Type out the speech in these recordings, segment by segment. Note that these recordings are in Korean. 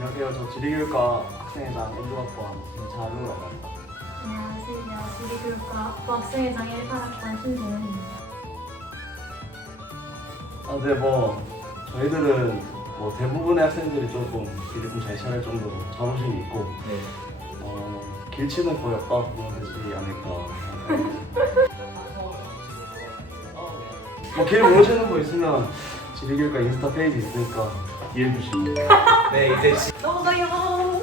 안녕하세요. 저 지리교육과 학생회장 인도학과 김자루라고 합니다. 안녕하세요. 지리교육과 학생회장 1학번 신재현입니다. 아, 네, 뭐 저희들은 뭐 대부분의 학생들이 조금 길을 좀잘 찾을 정도로 자부심이 있고 네. 어, 길치는 거의 없다 보면 되지 않을까. 뭐 길 모르시는 분 있으면 지리교육과 인스타 페이지 있으니까 DM 주시면 네, 이제 시- 넘어가요.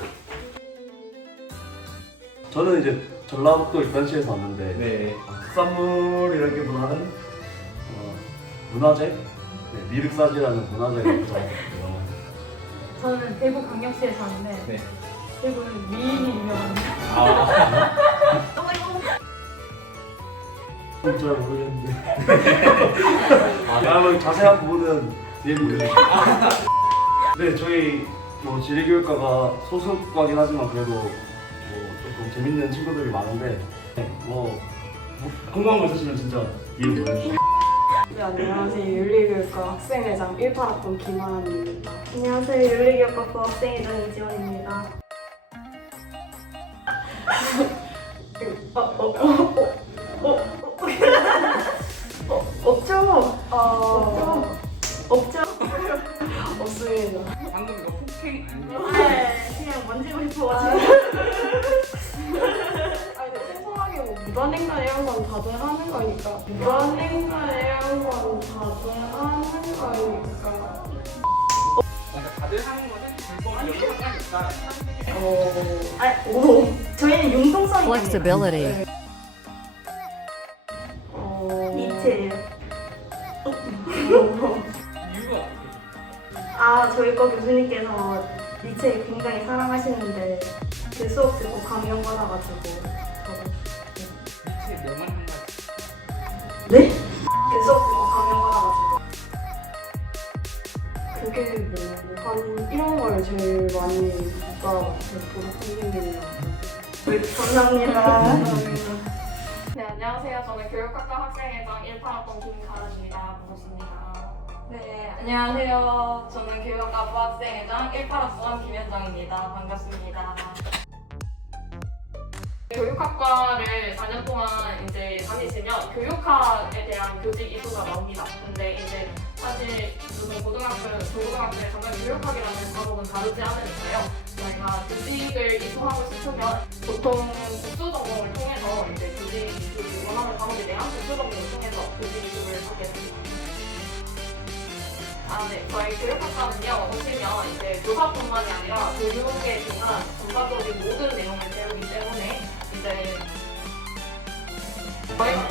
저는 이제 전라북도 일단시에서 왔는데 네. 특산물이라기보다는 어, 문화재? 네, 미륵사지라는 문화재가 있잖아요. 저는 대구 광역시에서 왔는데 네. 대구는 미인이 유명합니다. 아, 잘 모르겠는데. 아, 여러분 자세한 부분은 DM 올려주세요. 네, 저희 뭐 지리교육과가 소수과긴 하지만 그래도 뭐 조금 재밌는 친구들이 많은데 네, 뭐, 뭐 궁금한 거 있으시면 진짜 DM 올려주세요. 네, 안녕하세요. 윤리교육과 학생회장 18학번 김하연입니다. 안녕하세요. 윤리교육과 부학생회장 이지원입니다. 어, 어, 어, 어, 어, 어, 없죠? 어, 없죠? 없 습니다. 방금 이거 폭행 아니에요? 네, 그냥 만지고 싶어가지고. 아니, 근데 생소하게 뭐 무단횡단 이런 건 다들 하는 거니까. 무단횡단 이런 건 다들 하는 거니까. 뭔가 다들 하는 거는 불법이라고 상관이 없다. 어, 아, 오, 저희는 융통성이 Flexibility. 어, 이체예요. 이유가 어떻게? 아, 저희 거 교수님께서 니체 굉장히 사랑하시는데 그 수업 듣고 감명 받아가지고 저도 미치의 명언 한 가지. 네? 그 수업 듣고 감명 받아가지고 그게 뭐, 한, 이런 걸 제일 많이 누가 보러 선생님이랑. 감사합니다. 네, 안녕하세요. 저는 교육학과 학생회장 18학번 김가은입니다. 반갑습니다. 네, 안녕하세요. 저는 교육학과 부학생회장 18학번 김현정입니다. 반갑습니다. 교육학과를 4년 동안 이제 다니시면 교육학에 대한 교직 이수가 나옵니다. 근데 이제 사실 무슨 고등학교, 중고등학교에 잠깐 교육학이라는 과목은 다루지 않으니까요. 저희가 교직을 이수하고 싶으면 보통 국수 전공을 통해서 이제 교직 이수를 원하는 과목에 대한 국수 전공을 통해서 아, 네. 저희 교육학과는요, 오시면 이제 교사뿐만이 아니라 교육에 대한 전반적인 모든 내용을 배우기 때문에 이제 저희가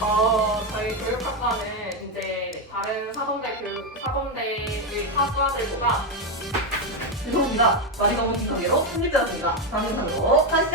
어, 저희 교육학과는 이제 다른 사범대 교육, 사범대의 학과들보다 죄송합니다. 많이 넘어진 관계로 편집되었습니다. 영상으로 가시죠.